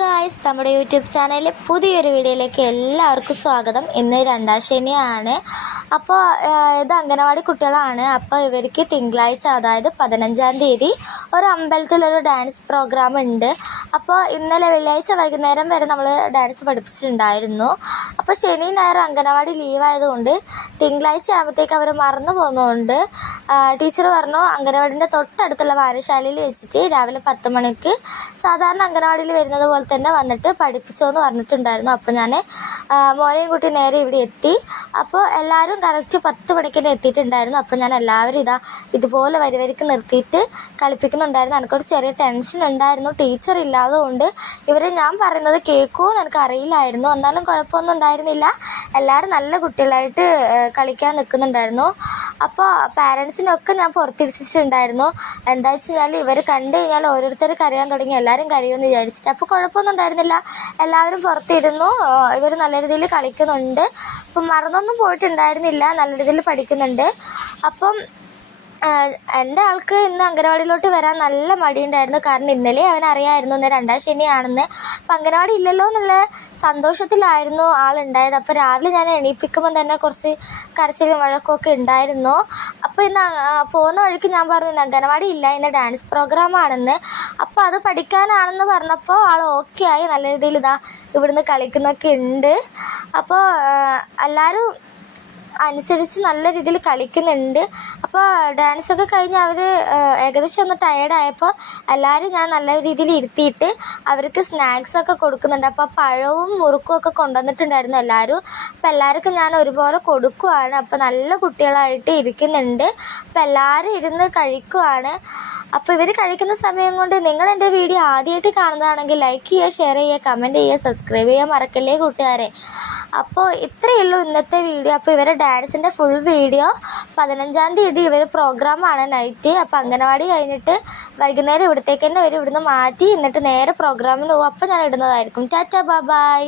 Guys നമ്മുടെ YouTube ചാനലിലെ പുതിയൊരു വീഡിയോയിലേക്ക് എല്ലാവർക്കും സ്വാഗതം. ഇന്ന് രണ്ടാം ശനിയാണ്. അപ്പോൾ ഇത് അംഗനവാടി കുട്ടികളാണ്. അപ്പോൾ ഇവർക്ക് തിങ്കളാഴ്ച അതായത് പതിനഞ്ചാം തീയതി ഒരു അമ്പലത്തിലൊരു ഡാൻസ് പ്രോഗ്രാം ഉണ്ട്. അപ്പോൾ ഇന്നലെ വെള്ളിയാഴ്ച വൈകുന്നേരം വരെ നമ്മൾ ഡാൻസ് പഠിപ്പിച്ചിട്ടുണ്ടായിരുന്നു. അപ്പോൾ ശനി ഞായർ അംഗനവാടി ലീവായതുകൊണ്ട് തിങ്കളാഴ്ച ആകുമ്പോഴത്തേക്ക് അവർ മറന്നു പോകുന്നതുകൊണ്ട് ടീച്ചർ പറഞ്ഞു അംഗനവാടിന്റെ തൊട്ടടുത്തുള്ള വായനശാലയിൽ വെച്ചിട്ട് രാവിലെ പത്ത് മണിക്ക് സാധാരണ അംഗനവാടിയിൽ വരുന്നത് പോലെ തന്നെ വന്നിട്ട് പഠിപ്പിച്ചോ എന്ന് പറഞ്ഞിട്ടുണ്ടായിരുന്നു അപ്പോൾ ഞാൻ മോനെയും കുട്ടി നേരെ ഇവിടെ എത്തി. അപ്പോൾ എല്ലാവരും കറക്റ്റ് പത്ത് മണിക്ക് തന്നെ എത്തിയിട്ടുണ്ടായിരുന്നു. അപ്പോൾ ഞാൻ എല്ലാവരും ഇതാ ഇതുപോലെ വരി വരിക്ക് നിർത്തിയിട്ട് കളിപ്പിക്കുന്നുണ്ടായിരുന്നു എനിക്കൊരു ചെറിയ ടെൻഷൻ ഉണ്ടായിരുന്നു. ടീച്ചർ ഇല്ലാതെ കൊണ്ട് ഇവർ ഞാൻ പറയുന്നത് കേൾക്കുമോ എന്ന് എനിക്ക് അറിയില്ലായിരുന്നു. എന്നാലും കുഴപ്പമൊന്നും ഉണ്ടായിരുന്നില്ല. എല്ലാവരും നല്ല കുട്ടികളായിട്ട് കളിക്കാൻ നിൽക്കുന്നുണ്ടായിരുന്നു അപ്പോൾ പാരൻസിനൊക്കെ ഞാൻ പുറത്തിരിച്ചിട്ടുണ്ടായിരുന്നു എന്താ വെച്ച് കഴിഞ്ഞാൽ ഇവർ കണ്ടു കഴിഞ്ഞാൽ ഓരോരുത്തർ കരയാൻ തുടങ്ങി. എല്ലാവരും കരയുമെന്ന് വിചാരിച്ചിട്ട്. അപ്പോൾ കുഴപ്പമൊന്നും ഉണ്ടായിരുന്നില്ല. എല്ലാവരും പുറത്തിരുന്നു. ഇവർ നല്ല രീതിയിൽ കളിക്കുന്നുണ്ട്. അപ്പം മറന്നൊന്നും പോയിട്ടുണ്ടായിരുന്നില്ല. നല്ല രീതിയിൽ പഠിക്കുന്നുണ്ട്. അപ്പം എന്റെ ആൾക്ക് ഇന്ന് അംഗനവാടിയിലോട്ട് വരാൻ നല്ല മടിയുണ്ടായിരുന്നു. കാരണം ഇന്നലെ അവൻ അറിയായിരുന്നു ഇന്ന് രണ്ടാം ശനിയാണെന്ന്. അപ്പം അംഗനവാടി ഇല്ലല്ലോ എന്നുള്ള സന്തോഷത്തിലായിരുന്നു ആളുണ്ടായത് അപ്പോൾ രാവിലെ ഞാൻ എണീപ്പിക്കുമ്പോൾ തന്നെ കുറച്ച് കരച്ചിലും വഴക്കമൊക്കെ ഉണ്ടായിരുന്നു. അപ്പോൾ ഇന്ന് പോകുന്ന വഴിക്ക് ഞാൻ പറഞ്ഞു അംഗനവാടി ഇല്ല ഇന്ന് ഡാൻസ് പ്രോഗ്രാം ആണെന്ന്. അപ്പോൾ അത് പഠിക്കാനാണെന്ന് പറഞ്ഞപ്പോൾ ആൾ ഓക്കെ ആയി. നല്ല രീതിയിൽ ഇതാ ഇവിടുന്ന് കളിക്കുന്നൊക്കെ ഉണ്ട്. അപ്പോൾ എല്ലാവരും അനുസരിച്ച് നല്ല രീതിയിൽ കളിക്കുന്നുണ്ട്. അപ്പോൾ ഡാൻസൊക്കെ കഴിഞ്ഞ് അവർ ഏകദേശം ഒന്ന് ടയേർഡായപ്പോൾ എല്ലാവരും ഞാൻ നല്ല രീതിയിൽ ഇരുത്തിയിട്ട് അവർക്ക് സ്നാക്സൊക്കെ കൊടുക്കുന്നുണ്ട്. അപ്പോൾ പഴവും മുറുക്കും ഒക്കെ കൊണ്ടുവന്നിട്ടുണ്ടായിരുന്നു എല്ലാവരും അപ്പോൾ എല്ലാവർക്കും ഞാൻ ഒരുപോലെ കൊടുക്കുവാണ്. അപ്പോൾ നല്ല കുട്ടികളായിട്ട് ഇരിക്കുന്നുണ്ട്. അപ്പോൾ എല്ലാവരും ഇരുന്ന് കഴിക്കുവാണ്. അപ്പോൾ ഇവർ കഴിക്കുന്ന സമയം കൊണ്ട് നിങ്ങൾ എന്റെ വീഡിയോ ആദ്യമായിട്ട് കാണുന്നതാണെങ്കിൽ ലൈക്ക് ചെയ്യുക ഷെയർ ചെയ്യുക കമന്റ് ചെയ്യുക സബ്സ്ക്രൈബ് ചെയ്യുക മറക്കല്ലേ കൂട്ടുകാരെ. അപ്പോൾ ഇത്രയേ ഉള്ളൂ ഇന്നത്തെ വീഡിയോ. അപ്പോൾ ഇവരെ ഡാൻസിന്റെ ഫുൾ വീഡിയോ. പതിനഞ്ചാം തീയതി ഇവർ പ്രോഗ്രാമാണ് നൈറ്റ് അപ്പോൾ അംഗനവാടി കഴിഞ്ഞിട്ട് വൈകുന്നേരം ഇവിടത്തേക്ക് തന്നെ അവർ ഇവിടുന്ന് മാറ്റി എന്നിട്ട് നേരെ പ്രോഗ്രാമിന് പോകും അപ്പോൾ ഞാൻ ഇടുന്നതായിരിക്കും. Tata bye.